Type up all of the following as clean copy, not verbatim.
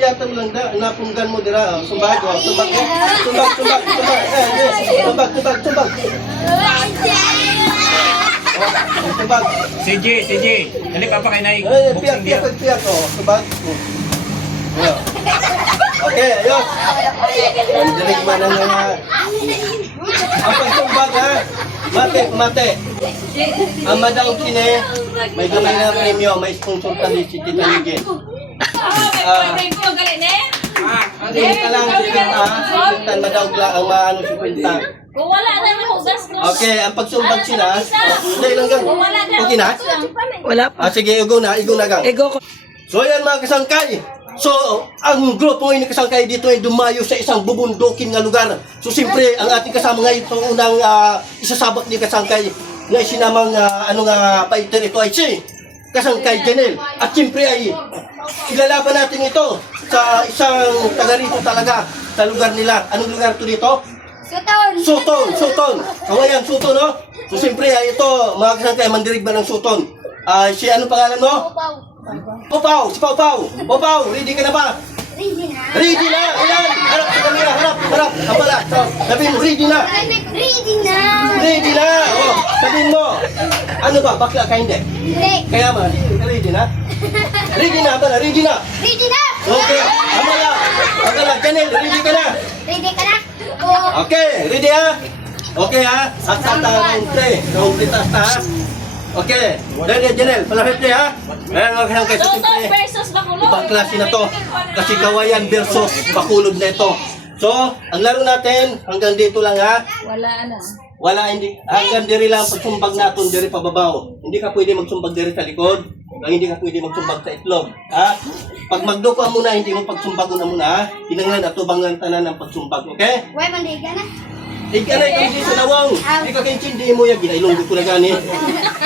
piyatan mo lang da, napunggan mo dira. Sumbag, sumbag. Sumbag. Sumbag. CJ. Dali papakain na Piyak, oh. Sumbag. Okay, ayos. Dinig man ang ang pagsumbag, ha? Mate. Ang Madang Kine, may gamay na premyo, may sponsor ka din si Tita Ligit. Hindi ka lang, Quintan, Madang Gla, ang maano si Quintan. Kung wala na yung hugas, Okay, ang pagsumbag sila, hindi lang gang. Okay na? Wala pa. Sige, igo na gang. Ego ko. So yan mga kasangkay. So, ang grupo ngayon na kasangkay dito ay dumayo sa isang bubundukin na lugar. So, siyempre, ang ating kasama ngayon itong unang isasabak ni kasangkay na isinamang fighter ito ay si Kasangkay Janelle. At siyempre ay ilalaban natin ito sa isang taga rito talaga sa lugar nila. Anong lugar ito dito? Suton. So, ayan, Suton, no? So, siyempre ay ito, mga kasangkay, mandirig ba ng Suton? Si ano pangalan mo? Si Pau. Ready ka na ba? Ready na. Ayan, harap sa kamera, harap. Kapala. So, sabihin mo, ready na. Oh, sabihin mo. Ano ba, bakla ka hindi? Kaya man, ready na. Ready na. Okay, amala, Janelle, ready ka na. Okay, ready ha? Okay ha? At round 3 ha? Okay, ready Janelle, palapit niya ha? Ayan mga kasangkay sa Suton simple. versus Bacolod. Ibang klase na to. Kasi Kawayan versus Bacolod na ito. So, ang laro natin, hanggang dito lang ha? Hindi. Hanggang diri lang pagsumbag natin, diri pababaw. Hindi ka pwede magsumbag diri sa likod. Hindi ka pwede magsumbag sa itlog. Ha? Pag magduko muna, hindi mo pagsumbag muna ha? Hinanglan at tubangan tanan ng pagsumbag. Okay? Ikaw na ikaw di sa nawang. Hindi ka kaintindi mo yan. Ginailunggo ko na gani.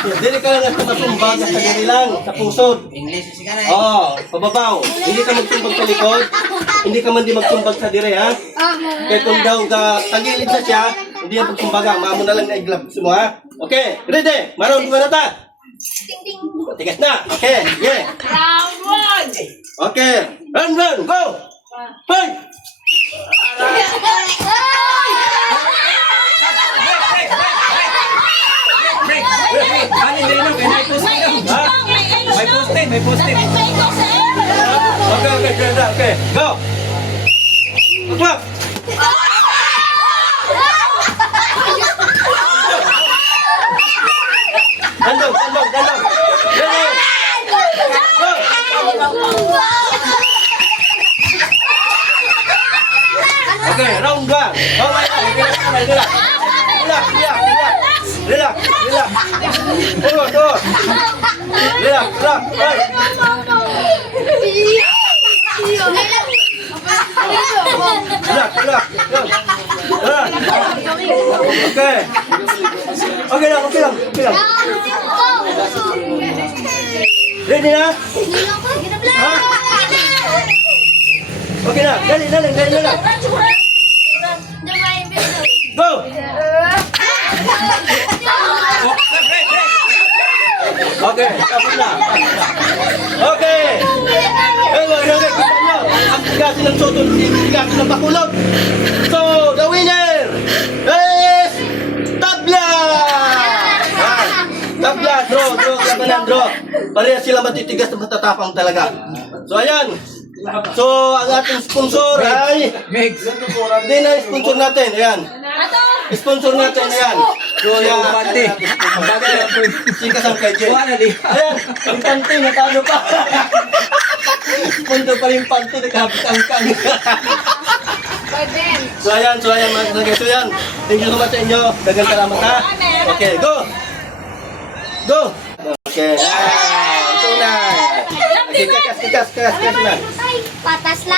Dili ka lang at masumbag sa diri lang. Sa pusod. English si Kanay. Oo, pababaw. Hindi ka magsumbag sa likod. Hindi ka man di magsumbag sa dire, ha? Kaya kung daw ka tagilid na siya, hindi yan pagsumbaga. Mamo na lang na i-gloves mo, ha? Okay, ready? Maroon ba na ta? Tigas na. Okay, yeah. Round 1. Okay, run, go! Fight! Break. Ano din no? May posting. Ha? May posting. Okay, go! Up! Dandong! Okay, round 1. Relax. Turun. Relax. Right. Relax. Okay. Okay lang. Ready na? Ha? Okay na. Dali na. Go! Okay, tapos na. Okay. Kita nyo. Ang tigasin ng Suton, tigasin ng Bacolod. So, the winner is Tabla! Tabla, draw. Pareha sila matitigas na matatapang talaga. So, ayan. So, ang ating sponsor ay... Hindi na sponsor natin, ayan. Sponsor natin, ayan. So, yan. Si Kasangkay Jen. Ayan, yung pante, natano pa. Sponsor pa yung pante, nagkapit-angkang. So, ayan, mga kasangkay. So, yan. Thank you so much sa inyo. Dagang salamat, ha? Okay, go! Okay, ito na. Okay, kakas na. Patas lang.